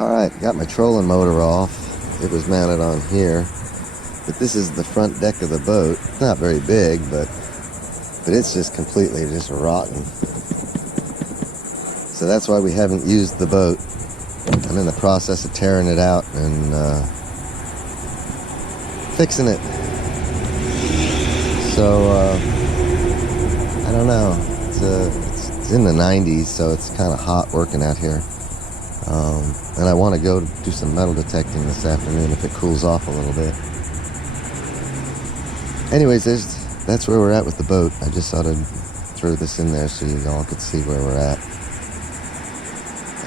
Alright, got my trolling motor off. It was mounted on here. But this is the front deck of the boat. It's not very big, but it's just completely just rotten. So that's why we haven't used the boat. I'm in the process of tearing it out and fixing it. So, I don't know. It's in the 90s, so it's kind of hot working out here. And I want to go do some metal detecting this afternoon if it cools off a little bit. Anyways, that's where we're at with the boat. I just thought I'd throw this in there so you all could see where we're at.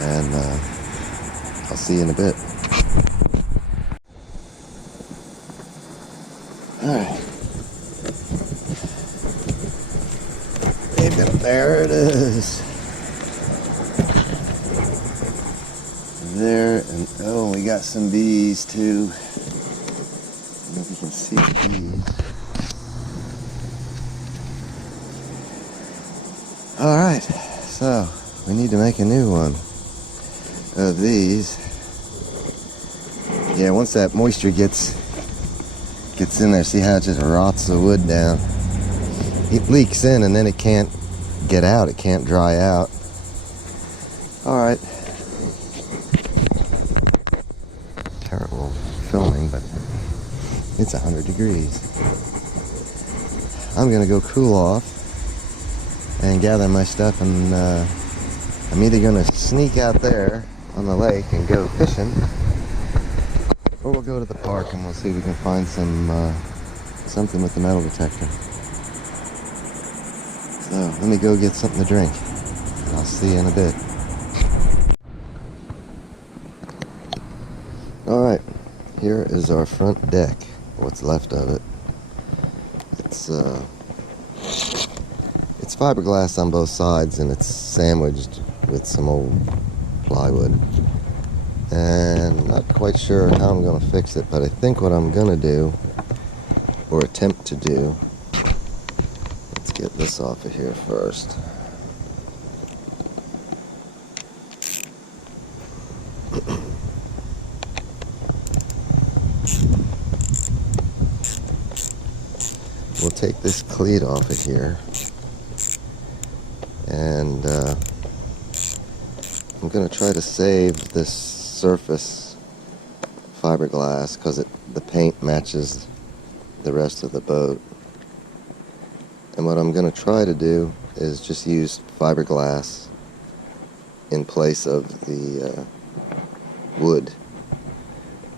And I'll see you in a bit. Alright. There it is. There, and oh, we got some bees too. I don't know if you can see the bees. Alright, so we need to make a new one of these. Yeah, once that moisture gets in there, see how it just rots the wood down. It leaks in and then it can't get out, it can't dry out. Alright. Terrible filming, but it's 100 degrees. I'm gonna go cool off and gather my stuff, and I'm either gonna sneak out there on the lake and go fishing, or we'll go to the park and we'll see if we can find something with the metal detector. So let me go get something to drink, and I'll see you in a bit. Alright, here is our front deck, what's left of it. It's fiberglass on both sides, and it's sandwiched with some old plywood. And I'm not quite sure how I'm going to fix it, but I think what I'm going to do, or attempt to do, let's get this off of here first. We'll take this cleat off of here, and I'm going to try to save this surface fiberglass because the paint matches the rest of the boat. And what I'm going to try to do is just use fiberglass in place of the wood,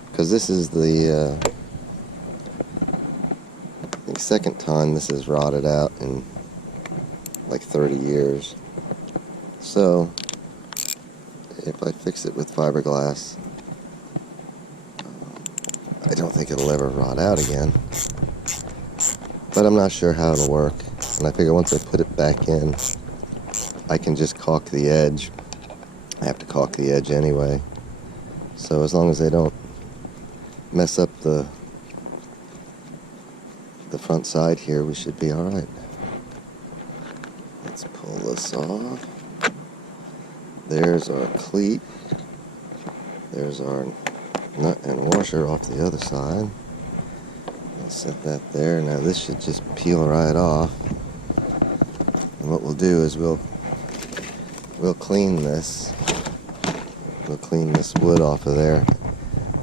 because this is the second time this is rotted out in like 30 years. So if I fix it with fiberglass, I don't think it'll ever rot out again, but I'm not sure how it'll work. And I figure once I put it back in, I can just caulk the edge. I have to caulk the edge anyway, so as long as they don't mess up the front side here, we should be all right. Let's pull this off. There's our cleat. There's our nut and washer off the other side. I'll set that there. Now this should just peel right off. And what we'll do is we'll clean this. We'll clean this wood off of there.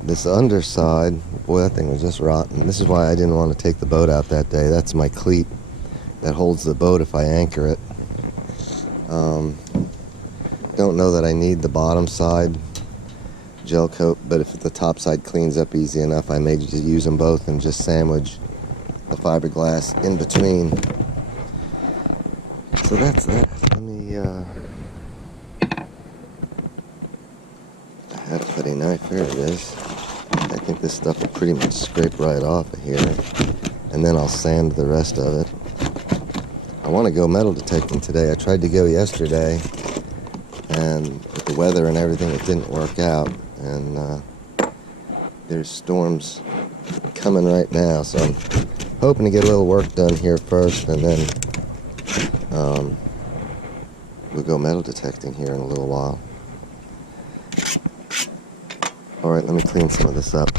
This underside, boy, that thing was just rotten. This is why I didn't want to take the boat out that day. That's my cleat that holds the boat if I anchor it. Don't know that I need the bottom side gel coat, but if the top side cleans up easy enough, I may just use them both and just sandwich the fiberglass in between. So that's that. Let me, I had a putty knife, here it is. I think this stuff will pretty much scrape right off of here, and then I'll sand the rest of it. I want to go metal detecting today. I tried to go yesterday, and with the weather and everything, it didn't work out. And there's storms coming right now, so I'm hoping to get a little work done here first, and then we'll go metal detecting here in a little while. Alright, let me clean some of this up.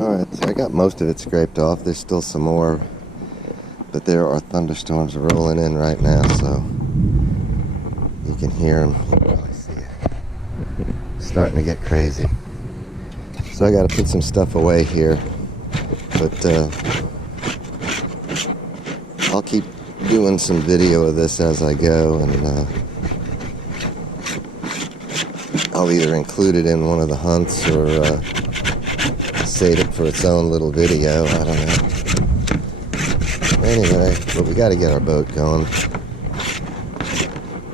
Alright, so I got most of it scraped off. There's still some more, but there are thunderstorms rolling in right now, so you can hear them. You can probably see it. Starting to get crazy. So I got to put some stuff away here, but I'll keep doing some video of this as I go, and I'll either include it in one of the hunts or save it for its own little video. I don't know. Anyway, but we got to get our boat going.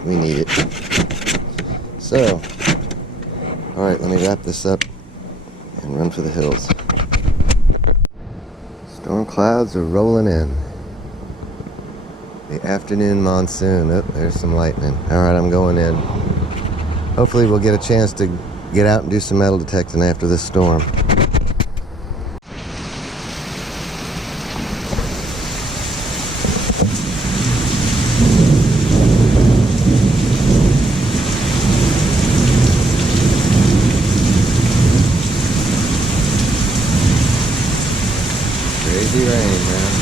We need it. So, alright, let me wrap this up and run for the hills. Storm clouds are rolling in. The afternoon monsoon. Oh, there's some lightning. Alright, I'm going in. Hopefully we'll get a chance to get out and do some metal detecting after this storm. Crazy rain, man.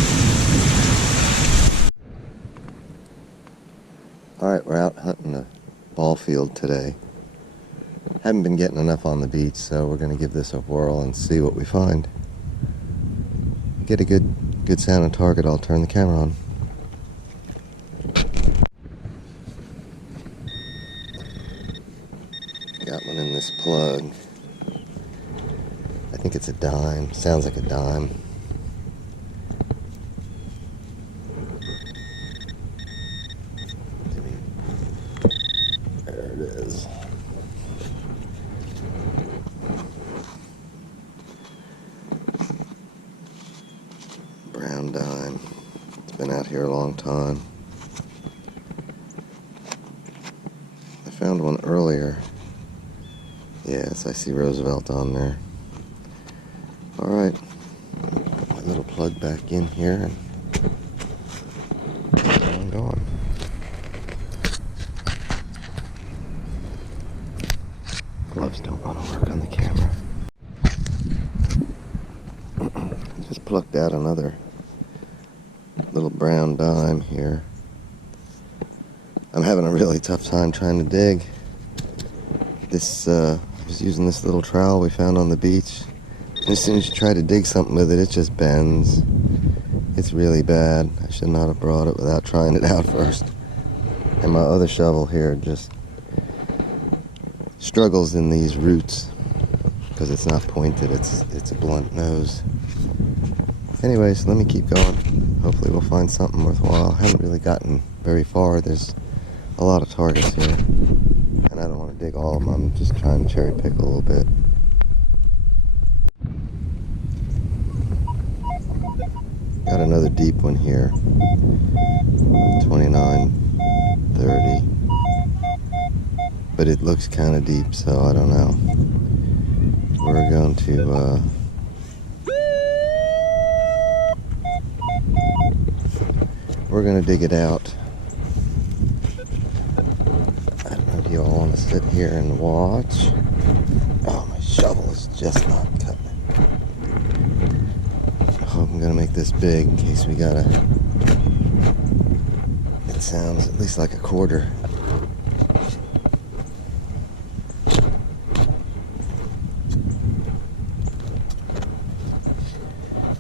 Alright, we're out hunting a ball field today. Haven't been getting enough on the beach, so we're going to give this a whirl and see what we find. Get a good sounding target, I'll turn the camera on. Got one in this plug. I think it's a dime. Sounds like a dime. There it is. Brown dime. It's been out here a long time. I found one earlier. Yes, I see Roosevelt on there. Alright. Put my little plug back in here and keep on going. Gloves don't want to work on the camera. Just plucked out another little brown dime here. I'm having a really tough time trying to dig. This, I was using this little trowel we found on the beach. As soon as you try to dig something with it, it just bends. It's really bad. I should not have brought it without trying it out first. And my other shovel here just struggles in these roots because it's not pointed. It's a blunt nose. Anyways, let me keep going. Hopefully we'll find something worthwhile. I haven't really gotten very far. There's a lot of targets here, and I don't want to dig all of them. I'm just trying to cherry pick a little bit. Got another deep one here. 29, 30. But it looks kind of deep, so I don't know. We're going to dig it out. I don't know if you all want to sit here and watch. Oh, my shovel is just not cutting it. I hope I'm gonna make this big in case we gotta. It sounds at least like a quarter.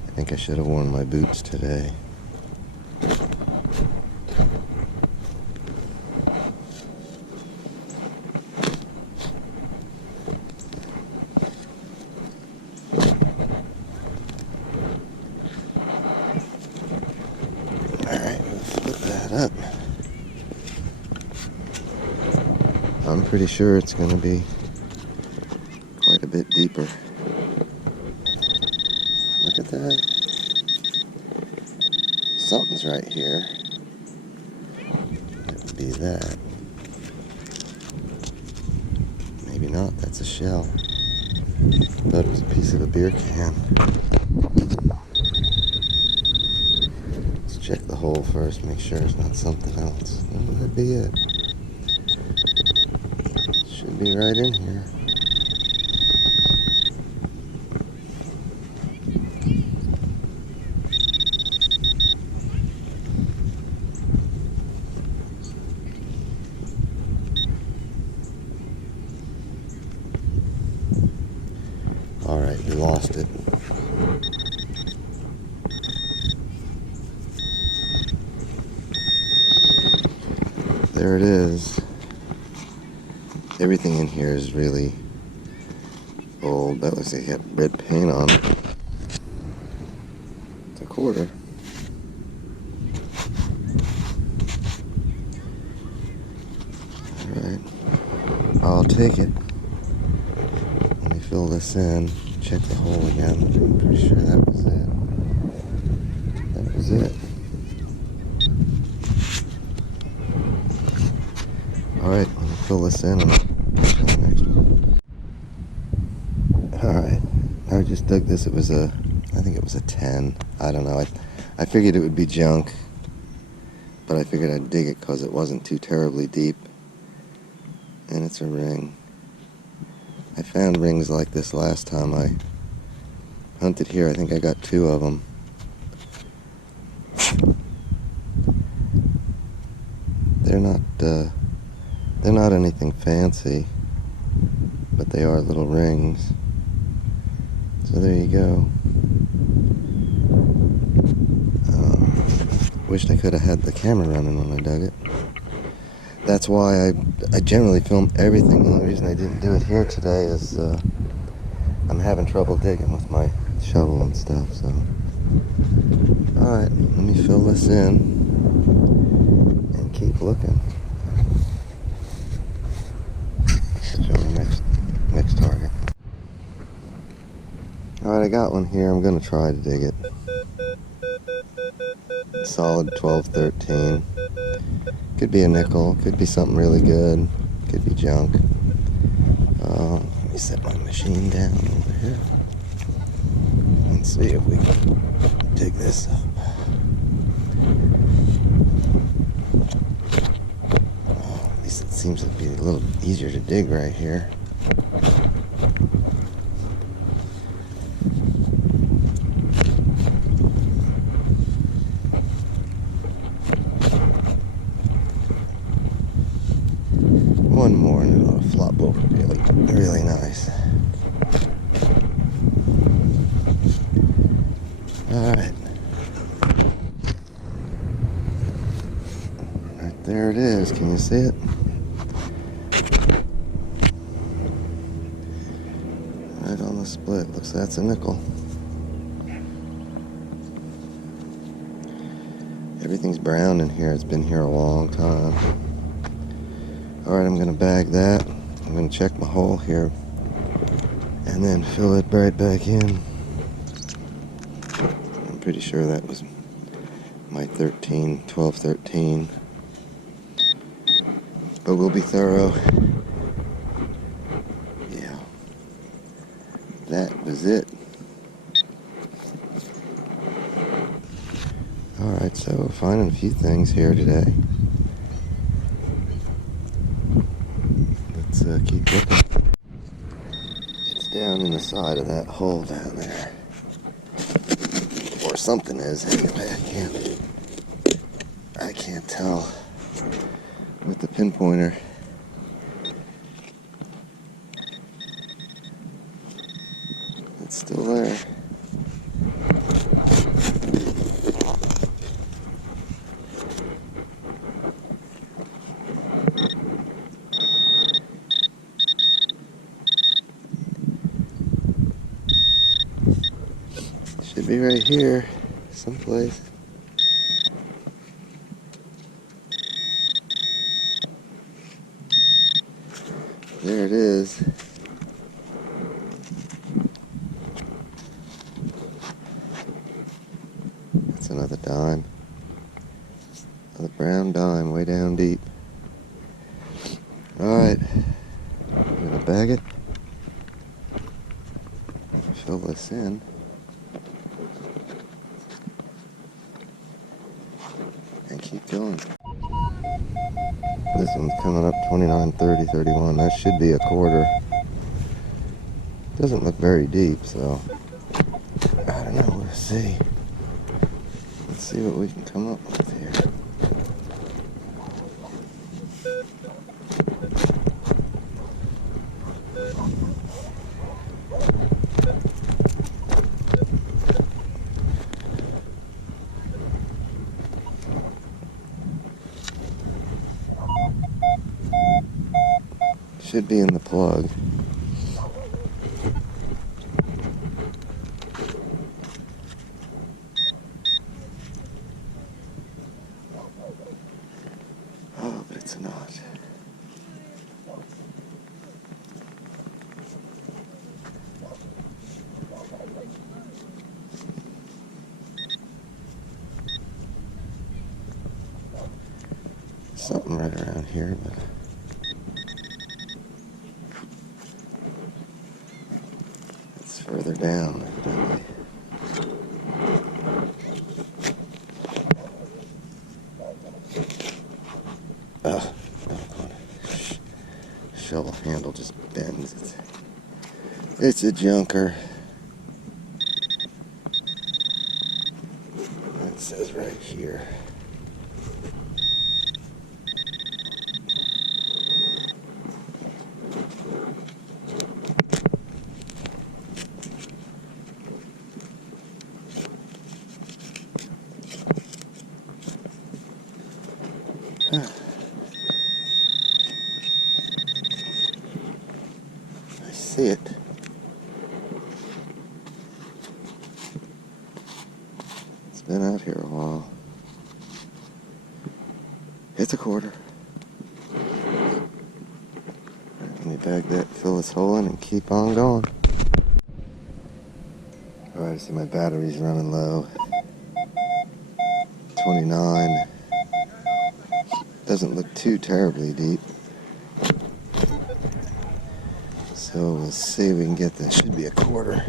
I think I should have worn my boots today. Alright, let's flip that up. I'm pretty sure it's going to be quite a bit deeper. Look at that. Something's right here. It would be that. Maybe not, that's a shell. Thought it was a piece of a beer can. Let's check the hole first, make sure it's not something else. Oh, that'd be it. Should be right in here. Alright, we lost it. There it is. Everything in here is really old. That looks like it had red paint on it. It's a quarter. Alright. I'll take it. Let me fill this in. Check the hole again. I'm pretty sure that was it. That was it. Alright, let me fill this in and check the next one. Alright, I just dug this. It was I think it was a 10. I don't know. I figured it would be junk, but I figured I'd dig it because it wasn't too terribly deep. And it's a ring. I found rings like this last time I hunted here. I think I got 2 of them. They're not anything fancy, but they are little rings. So there you go. Wished I could have had the camera running when I dug it. That's why I generally film everything. The only reason I didn't do it here today is I'm having trouble digging with my shovel and stuff. So, alright, let me fill this in and keep looking. Show me next target. Alright, I got one here. I'm gonna try to dig it. Solid 12-13. Could be a nickel, could be something really good, could be junk. Let me set my machine down over here and see if we can dig this up. At least it seems to be a little easier to dig right here. One more and it'll flop over really, really nice. Alright. Right there it is. Can you see it? Right on the split. Looks like that's a nickel. Everything's brown in here. It's been here a long time. Alright, I'm going to bag that. I'm going to check my hole here and then fill it right back in. I'm pretty sure that was my 12-13. But we'll be thorough. Yeah. That was it. Alright, so we're finding a few things here today. Keep looking. It's down in the side of that hole down there. Or something is anyway. I can't tell with the pinpointer. It's still there. Should be right here, someplace. There it is. That's another dime. Another brown dime way down deep. Alright, I'm gonna bag it. Fill this in. And keep going. This one's coming up 29, 30, 31. That should be a quarter. Doesn't look very deep, so I don't know. We'll see. Let's see what we can come up with here. should be in the plug. Oh, but it's not. Something right around here, but it's further down. Oh, shovel handle just bends. It's a junker. It says right here. I see it. It's been out here a while. It's a quarter. Let me bag that, fill this hole in, and keep on going. Alright, I see my battery's running low. 29. Doesn't look too terribly deep. So we'll see if we can get this. Should be a quarter.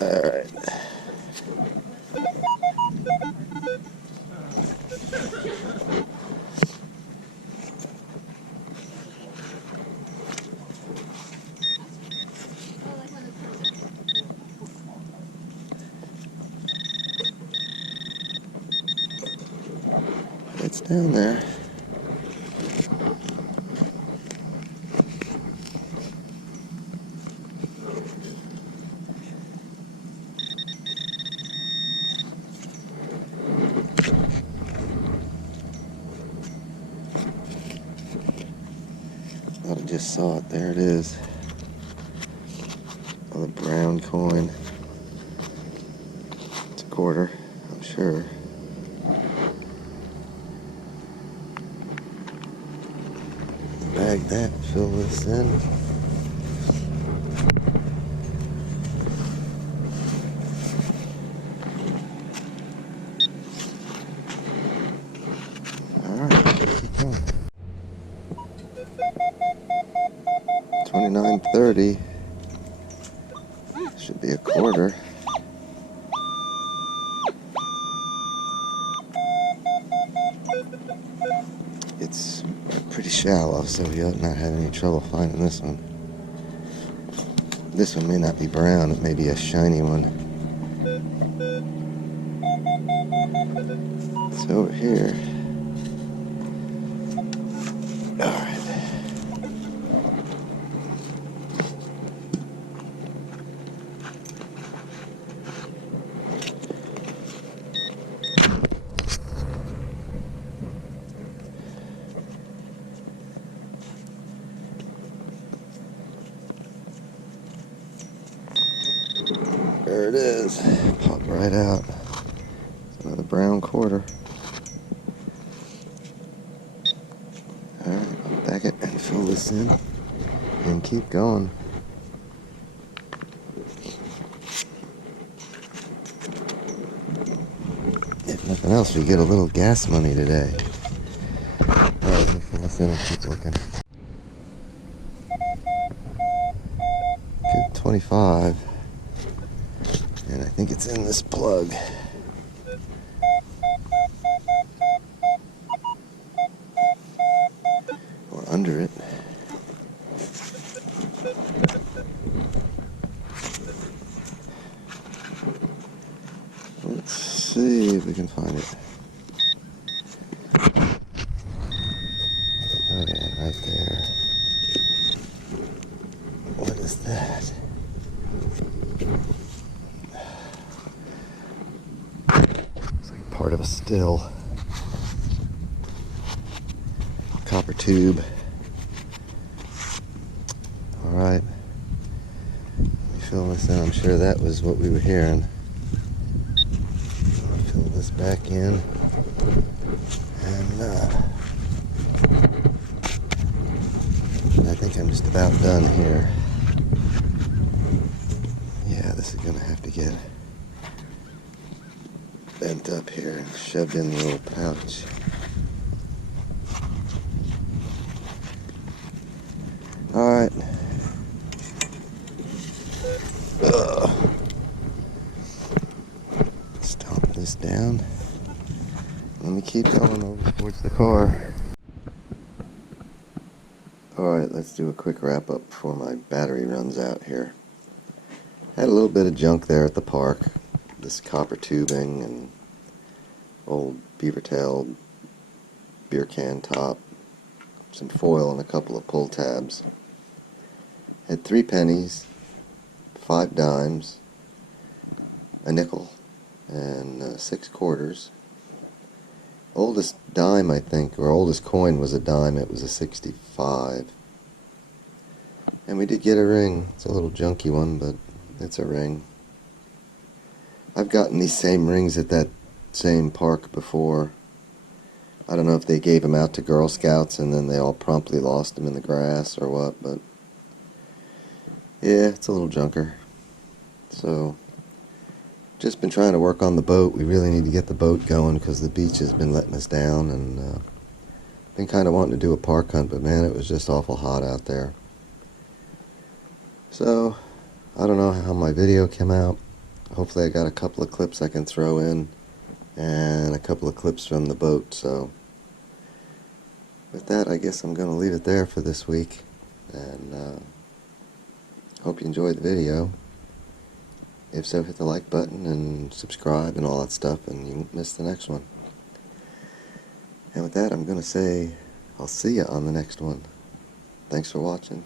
Alright. It's down there. I just saw it. There it is. Oh, the brown coin. It's a quarter, I'm sure. Bag that, fill this in. Alright, keep going. 29.30. Should be a quarter. It's pretty shallow, so we ought not have any trouble finding this one. This one may not be brown, it may be a shiny one. It's over here. Alright. There it is. Pop right out. It's another brown quarter. Alright, I'll back it and fill this in and keep going. If nothing else, we get a little gas money today. Alright, let me fill this in and keep looking. Good 25. And I think it's in this plug. Or under it. Let's see if we can find it. Oh yeah, right there. What is that? Looks like part of a still. Copper tube. Alright. Let me fill this in. I'm sure that was what we were hearing. I'll fill this back in. And I think I'm just about done here. Yeah, this is gonna have to get bent up here and shoved in the little pouch. Alright. Stomp this down. Let me keep going over towards the car. Alright, let's do a quick wrap up before my battery runs out here. Had a little bit of junk there at the park. This copper tubing and old beaver tail beer can top. Some foil and a couple of pull tabs. Had 3 pennies, 5 dimes, a nickel, and 6 quarters. Oldest dime, I think, or oldest coin was a dime. It was a 65. And we did get a ring. It's a little junky one, but it's a ring. I've gotten these same rings at that same park before. I don't know if they gave them out to Girl Scouts and then they all promptly lost them in the grass or what, but yeah, it's a little junker. So, just been trying to work on the boat. We really need to get the boat going because the beach has been letting us down, and been kind of wanting to do a park hunt, but man, it was just awful hot out there. So, I don't know how my video came out. Hopefully I got a couple of clips I can throw in and a couple of clips from the boat. So with that, I guess I'm going to leave it there for this week, and hope you enjoyed the video. If so, hit the like button and subscribe and all that stuff, and you won't miss the next one. And with that, I'm going to say I'll see you on the next one. Thanks for watching.